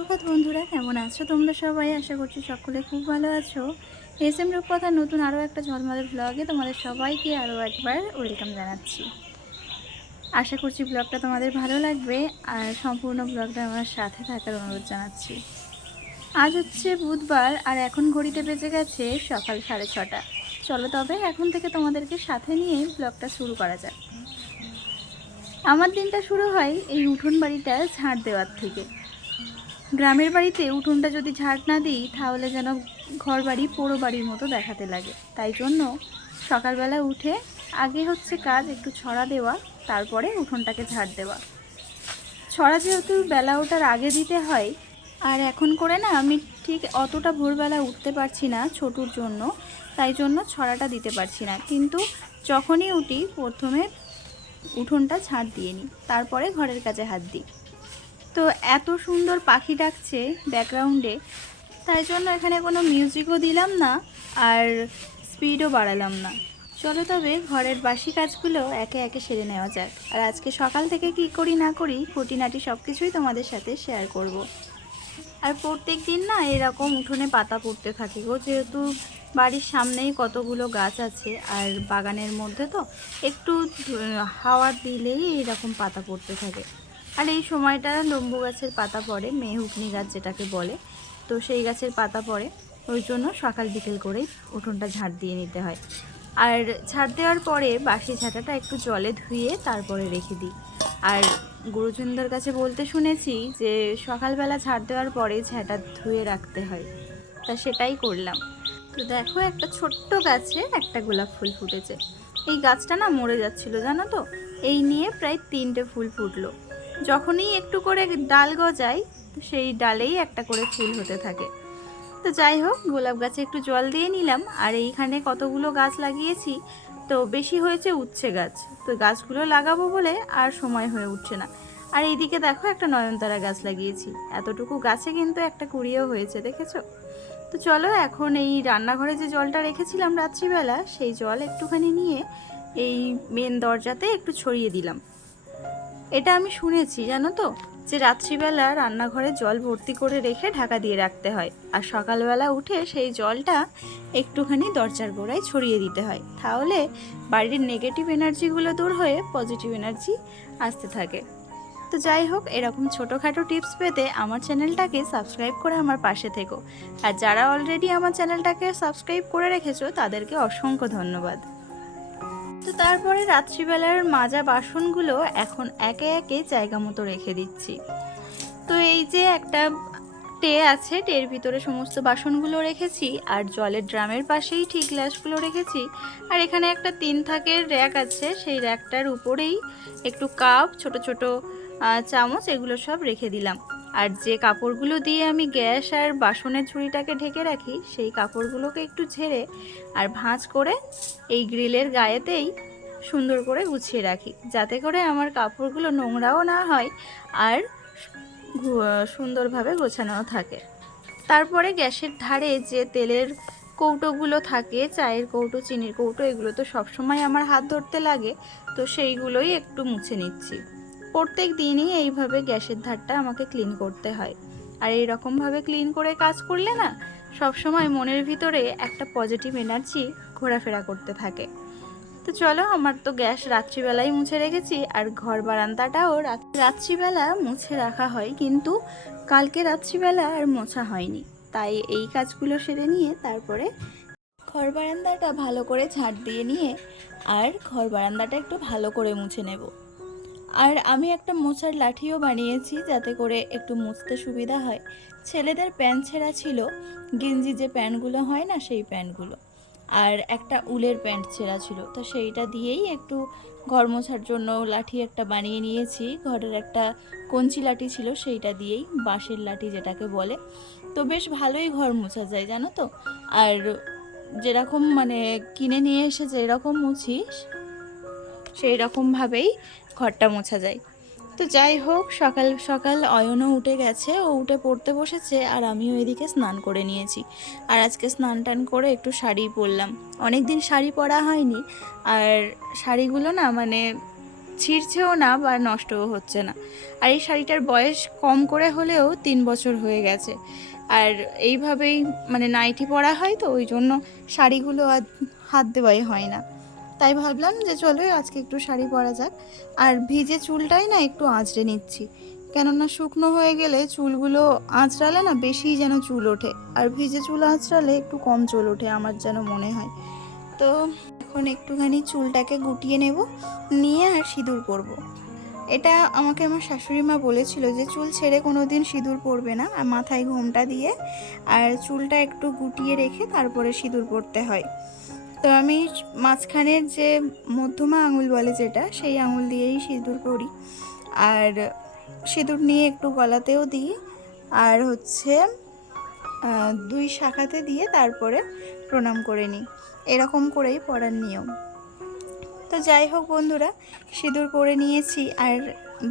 সুপ্রভাত বন্ধুরা, কেমন আছো তোমরা সবাই? আশা করছি সকলে খুব ভালো আছো। এসএম রূপকথার নতুন আরও একটা ঝলমলের ব্লগে তোমাদের সবাইকে আরও একবার ওয়েলকাম জানাচ্ছি। আশা করছি ব্লগটা তোমাদের ভালো লাগবে আর সম্পূর্ণ ব্লগটা আমার সাথে থাকার অনুরোধ জানাচ্ছি। আজ হচ্ছে বুধবার আর এখন ঘড়িতে বেজে গেছে সকাল 6:30। চলো তবে এখন থেকে তোমাদেরকে সাথে নিয়ে ব্লগটা শুরু করা যাক। আমার দিনটা শুরু হয় এই উঠোন বাড়িটা ঝাড় দেওয়ার থেকে। গ্রামের বাড়িতে উঠোনটা যদি ঝাড় না দিই তাহলে যেন ঘর বাড়ি পোড়ো বাড়ির মতো দেখাতে লাগে। তাই জন্য সকালবেলা উঠে আগে হচ্ছে কাজ একটু ছড়া দেওয়া, তারপরে উঠোনটাকে ঝাড় দেওয়া। ছড়া যেহেতু বেলা ওঠার আগে দিতে হয়, আর এখন করে না আমি ঠিক অতটা ভোরবেলা উঠতে পারছি না ছোটুর জন্য, তাই জন্য ছড়াটা দিতে পারছি না। কিন্তু যখনই উঠি প্রথমে উঠোনটা ঝাড় দিয়ে নিই, তারপরে ঘরের কাজে হাত দিই। তো এত সুন্দর পাখি ডাকছে ব্যাকগ্রাউন্ডে, তাই জন্য এখানে কোনো মিউজিকও দিলাম না আর স্পিডও বাড়ালাম না। চলো তবে ঘরের বাসি কাজগুলো একে একে সেরে নেওয়া যাক। আর আজকে সকাল থেকে কি করি না করি খুঁটিনাটি সব কিছুই তোমাদের সাথে শেয়ার করব। আর প্রত্যেক দিন না এরকম উঠোনে পাতা পড়তে থাকে গো, যেহেতু বাড়ির সামনেই কতগুলো গাছ আছে আর বাগানের মধ্যে তো একটু হাওয়া দিলেই এরকম পাতা পড়তে থাকে। আর এই সময়টা লম্বু গাছের পাতা পড়ে, মেহুগনি গাছ যেটাকে বলে, তো সেই গাছের পাতা পড়ে। ওই জন্য সকাল বিকেল করেই উঠোনটা ঝাড় দিয়ে নিতে হয়। আর ঝাড় দেওয়ার পরে বাসি ঝাঁটাটা একটু জলে ধুয়ে তারপরে রেখে দিই। আর গুরুজনদের কাছে বলতে শুনেছি যে সকালবেলা ঝাড় দেওয়ার পরে ঝাঁটা ধুয়ে রাখতে হয়, তা সেটাই করলাম। তো দেখো একটা ছোট্ট গাছে একটা গোলাপ ফুল ফুটেছে। এই গাছটা না মরে যাচ্ছিল জানো তো, এই নিয়ে প্রায় 3টে ফুল ফুটলো। যখনই একটু করে ডাল গজায় সেই ডালেই একটা করে ফুল হতে থাকে। তো যাই হোক, গোলাপ গাছে একটু জল দিয়ে নিলাম। আর এইখানে কতগুলো গাছ লাগিয়েছি, তো বেশি হয়েছে উচ্ছে গাছ, তো গাছগুলো লাগাবো বলে আর সময় হয়ে উঠছে না। আর এইদিকে দেখো একটা নয়নতারা গাছ লাগিয়েছি, এতটুকু গাছে কিন্তু একটা কুড়িও হয়েছে, দেখেছো? তো চলো এখন এই রান্নাঘরে যে জলটা রেখেছিলাম রাত্রিবেলা, সেই জল একটুখানি নিয়ে এই মেন দরজাতে একটু ছড়িয়ে দিলাম। এটা আমি শুনেছি জানো তো, যে রাত্রিবেলা রান্নাঘরে জল ভর্তি করে রেখে ঢাকা দিয়ে রাখতে হয়, আর সকালবেলা উঠে সেই জলটা একটুখানি দরজার গোড়ায় ছড়িয়ে দিতে হয়, তাহলে বাড়ির নেগেটিভ এনার্জিগুলো দূর হয়ে পজিটিভ এনার্জি আসতে থাকে। তো যাই হোক, এরকম ছোটোখাটো টিপস পেতে আমার চ্যানেলটাকে সাবস্ক্রাইব করে আমার পাশে থেকো। আর যারা অলরেডি আমার চ্যানেলটাকে সাবস্ক্রাইব করে রেখেছো তাদেরকে অসংখ্য ধন্যবাদ। তো তারপরে রাত্রিবেলার মাজা বাসনগুলো এখন একে একে জায়গা মতো রেখে দিচ্ছি। তো এই যে একটা টে আছে, টের ভিতরে সমস্ত বাসনগুলো রেখেছি, আর জলের ড্রামের পাশেই ঠিক গ্লাসগুলো রেখেছি। আর এখানে একটা 3 থাকের র্যাক আছে, সেই র্যাকটার উপরেই একটু কাপ, ছোট ছোট চামচ, এগুলো সব রেখে দিলাম। আর যে কাপড়গুলো দিয়ে আমি গ্যাস আর বাসনের ঝুড়িটাকে ঢেকে রাখি, সেই কাপড়গুলোকে একটু ঝেড়ে আর ভাঁজ করে এই গ্রিলের গায়েতেই সুন্দর করে গুছিয়ে রাখি, যাতে করে আমার কাপড়গুলো নোংরাও না হয় আর সুন্দরভাবে গোছানো থাকে। তারপরে গ্যাসের ধারে যে তেলের কৌটোগুলো থাকে, চায়ের কৌটো, চিনির কৌটো, এগুলো তো সবসময় আমার হাত ধরতে লাগে, তো সেইগুলোই একটু মুছে নিচ্ছি। প্রত্যেক দিনই এইভাবে গ্যাসের ধারটা আমাকে ক্লিন করতে হয়। আর এই রকমভাবে ক্লিন করে কাজ করলে না সবসময় মনের ভিতরে একটা পজিটিভ এনার্জি ঘোরাফেরা করতে থাকে। তো চলো, আমার তো গ্যাস রাত্রিবেলায় মুছে রেখেছি, আর ঘর বারান্দাটাও রাত্রিবেলা মুছে রাখা হয়, কিন্তু কালকে রাত্রিবেলা আর মোছা হয়নি। তাই এই কাজগুলো সেরে নিয়ে তারপরে ঘর বারান্দাটা ভালো করে ঝাঁট দিয়ে নিয়ে আর ঘর বারান্দাটা একটু ভালো করে মুছে নেব। আর আমি একটা মোছার লাঠিও বানিয়েছি, যাতে করে একটু মুছতে সুবিধা হয়। ছেলেদের প্যান্ট ছেঁড়া ছিল, গেঞ্জি যে প্যান্টগুলো হয় না সেই প্যান্টগুলো, আর একটা উলের প্যান্ট ছেঁড়া ছিল, তো সেইটা দিয়েই একটু ঘর মোছার জন্য লাঠি একটা বানিয়ে নিয়েছি। ঘরের একটা কঞ্চি লাঠি ছিল, সেইটা দিয়েই, বাঁশের লাঠি যেটাকে বলে। তো বেশ ভালোই ঘর মোছা যায় জানো তো। আর যেরকম মানে কিনে নিয়ে এসে যেরকম মুছিস সেই রকমভাবেই ঘরটা মোছা যায়। তো যাই হোক, সকাল সকাল অয়নও উঠে গেছে, ও উঠে পড়তে বসেছে, আর আমিও এদিকে স্নান করে নিয়েছি। আর আজকে স্নান টান করে একটু শাড়ি পরলাম, অনেক দিন শাড়ি পরা হয়নি। আর শাড়িগুলো না মানে ছিঁড়ছেও না বা নষ্টও হচ্ছে না। আর এই শাড়িটার বয়স কম করে হলেও 3 বছর হয়ে গেছে। আর এইভাবেই মানে নাইটি পরা হয়, তো ওই জন্য শাড়িগুলো আর হাত দেওয়াই হয় না। তাই ভাবলাম যে চলো আজকে একটু শাড়ি পরা যাক। আর ভিজে চুলটাই না একটু আঁচড়ে নিচ্ছি, কেননা শুকনো হয়ে গেলে চুলগুলো আঁচড়ালে না বেশিই যেন চুল ওঠে, আর ভিজে চুল আঁচড়ালে একটু কম চুল ওঠে আমার যেন মনে হয়। তো এখন একটুখানি চুলটাকে গুটিয়ে নেব, নিয়ে আর সিঁদুর পরবো। এটা আমাকে আমার শাশুড়ি মা বলেছিল যে চুল ছেড়ে কোনো দিন সিঁদুর পরবে না, আর মাথায় ঘোমটা দিয়ে আর চুলটা একটু গুটিয়ে রেখে তারপরে সিঁদুর পরতে হয়। তো আমি মাঝখানের যে মধ্যমা আঙুল বলে যেটা, সেই আঙুল দিয়েই সিঁদুর পরি। আর সিঁদুর নিয়ে একটু গলাতেও দিই, আর হচ্ছে 2 শাখাতে দিয়ে তারপরে প্রণাম করে নিই। এরকম করেই পরার নিয়ম। তো যাই হোক বন্ধুরা, সিঁদুর পরে নিয়েছি। আর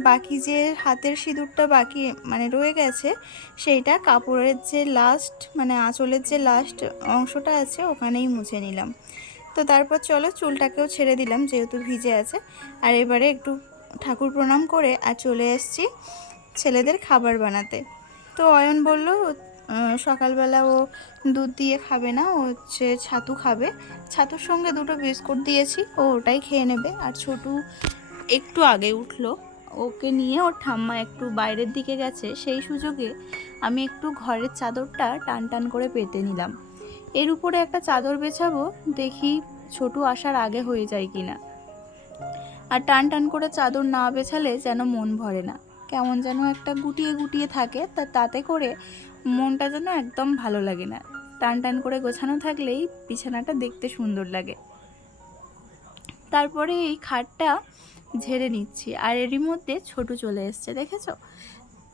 বাকি যে হাতের সিঁদুরটা বাকি মানে রয়ে গেছে, সেইটা কাপড়ের যে লাস্ট মানে আঁচলের যে লাস্ট অংশটা আছে ওখানেই মুছে নিলাম। তো তারপর চলো চুলটাকেও ছেড়ে দিলাম যেহেতু ভিজে আছে। আর এবারে একটু ঠাকুর প্রণাম করে আর চলে এসেছি ছেলেদের খাবার বানাতে। তো অয়ন বলল সকালবেলা ও দুধ দিয়ে খাবে না, ও হচ্ছে ছাতু খাবে। ছাতুর সঙ্গে 2টো বিস্কুট দিয়েছি, ও ওটাই খেয়ে নেবে। আর ছোটু একটু আগে উঠলো, ওকে নিয়ে ওর ঠাম্মা একটু বাইরের দিকে গেছে, সেই সুযোগে আমি একটু ঘরের চাদরটা টান টান করে পেতে নিলাম। এর উপরে একটা চাদর বেছাবো, দেখি ছোটু আসার আগে হয়ে যায় কিনা। আর টান টান করে চাদর না বেছালে যেন মন ভরে না, কেমন যেন একটা গুটিয়ে গুটিয়ে থাকে, তাতে করে মনটা যেন একদম ভালো লাগে না। টান টান করে গোছানো থাকলেই বিছানাটা দেখতে সুন্দর লাগে। তারপরে এই খাটটা ঝেড়ে নিচ্ছি, আর এরই মধ্যে ছোটু চলে এসছে, দেখেছো?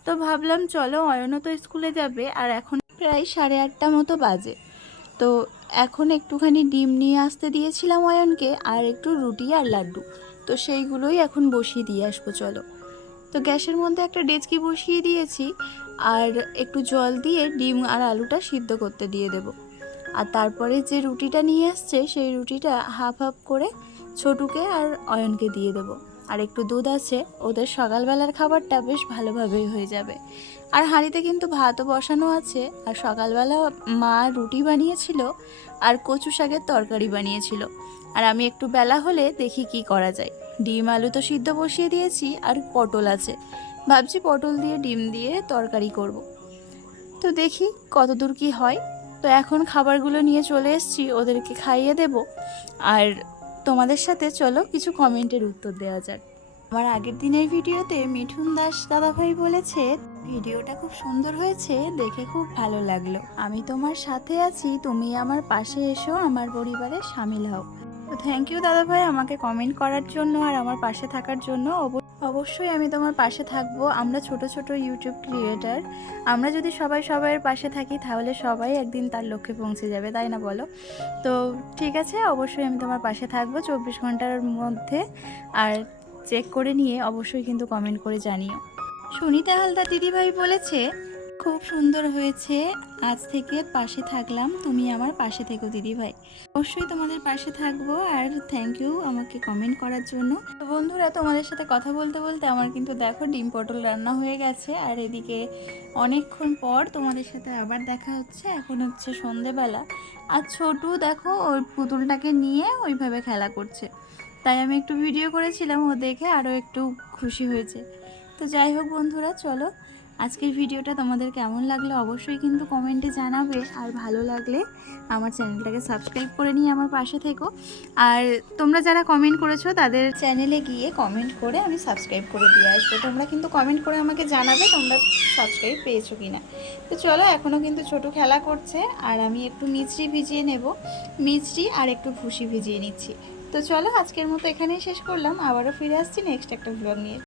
তো ভাবলাম চলো, অয়নও তো স্কুলে যাবে, আর এখন প্রায় 8:30 মতো বাজে। তো এখন একটুখানি ডিম নিয়ে আসতে দিয়েছিলাম অয়নকে, আর একটু রুটি আর লাড্ডু, তো সেইগুলোই এখন বসিয়ে দিয়ে আসবো চলো। তো গ্যাসের মধ্যে একটা ডেচকি বসিয়ে দিয়েছি, আর একটু জল দিয়ে ডিম আর আলুটা সিদ্ধ করতে দিয়ে দেব। আর তারপরে যে রুটিটা নিয়ে আসছে সেই রুটিটা হাফ হাফ করে ছোটুকে আর অয়নকে দিয়ে দেব। আর একটু দুধ আছে, ওদের সকালবেলার খাবারটা বেশ ভালোভাবেই হয়ে যাবে। আর হাঁড়িতে কিন্তু ভাতও বসানো আছে। আর সকালবেলা মা রুটি বানিয়েছিল আর কচু শাকের তরকারি বানিয়েছিল। আর আমি একটু বেলা হলে দেখি কি করা যায়। ডিম আলু তো সিদ্ধ বসিয়ে দিয়েছি, আর পটল আছে, ভাবছি পটল দিয়ে ডিম দিয়ে তরকারি করব। তো দেখি কতদূর কি হয়। তো এখন খাবারগুলো নিয়ে চলে এসেছি, ওদেরকে খাইয়ে দেব। আর তোমাদের সাথে চলো কিছু কমেন্টের উত্তর দেওয়া যাক। আমার আগের দিনের ভিডিওতে মিঠুন দাস দাদাভাই বলেছে ভিডিওটা খুব সুন্দর হয়েছে, দেখে খুব ভালো লাগলো। আমি তোমার সাথে আছি, তুমি আমার পাশে এসো, আমার পরিবারে সামিল হও। তো থ্যাংক ইউ দাদাভাই আমাকে কমেন্ট করার জন্য আর আমার পাশে থাকার জন্য। অবশ্যই আমি তোমার পাশে থাকবো। আমরা ছোট ছোট ইউটিউব ক্রিয়েটার, আমরা যদি সবাই সবাইয়ের পাশে থাকি তাহলে সবাই একদিন তার লক্ষ্যে পৌঁছে যাবে, তাই না বলো? তো ঠিক আছে, অবশ্যই আমি তোমার পাশে থাকবো 24 ঘন্টার মধ্যে। আর চেক করে নিয়ে অবশ্যই কিন্তু কমেন্ট করে জানিও। সুনিতা হালদার দিদিভাই বলেছে খুব সুন্দর হয়েছে, আজ থেকে পাশে থাকলাম, তুমি আমার পাশে থেকো দিদিভাই। অবশ্যই তোমাদের পাশে থাকবো। আর থ্যাংক ইউ আমাকে কমেন্ট করার জন্য। তো বন্ধুরা, তোমাদের সাথে কথা বলতে বলতে আমার কিন্তু দেখো ডিম পটল রান্না হয়ে গেছে। আর এদিকে অনেকক্ষণ পর তোমাদের সাথে আবার দেখা হচ্ছে। এখন হচ্ছে সন্ধেবেলা, আর ছোটু দেখো ওর পুতুলটাকে নিয়ে ওইভাবে খেলা করছে, তাই আমি একটু ভিডিও করেছিলাম, ও দেখে আরও একটু খুশি হয়েছে। তো যাই হোক বন্ধুরা, চলো আজকের ভিডিওটা তোমাদের কেমন লাগলো অবশ্যই কিন্তু কমেন্টে জানাবে। আর ভালো লাগলে আমার চ্যানেলটাকে সাবস্ক্রাইব করে নিয়ে আমার পাশে থেকো। আর তোমরা যারা কমেন্ট করেছো তাদের চ্যানেলে গিয়ে কমেন্ট করে আমি সাবস্ক্রাইব করে দিয়ে আসবো। তোমরা কিন্তু কমেন্ট করে আমাকে জানাবে তোমরা সাবস্ক্রাইব পেয়েছো কিনা। তো চলো, এখনও কিন্তু ছোটো খেলা করছে, আর আমি একটু মিষ্টি ভিজিয়ে নেব, মিষ্টি আর একটু ভুসি ভিজিয়ে নিচ্ছি। তো চলো আজকের মতো এখানেই শেষ করলাম, আবারও ফিরে আসছি নেক্সট একটা ব্লগ নিয়ে।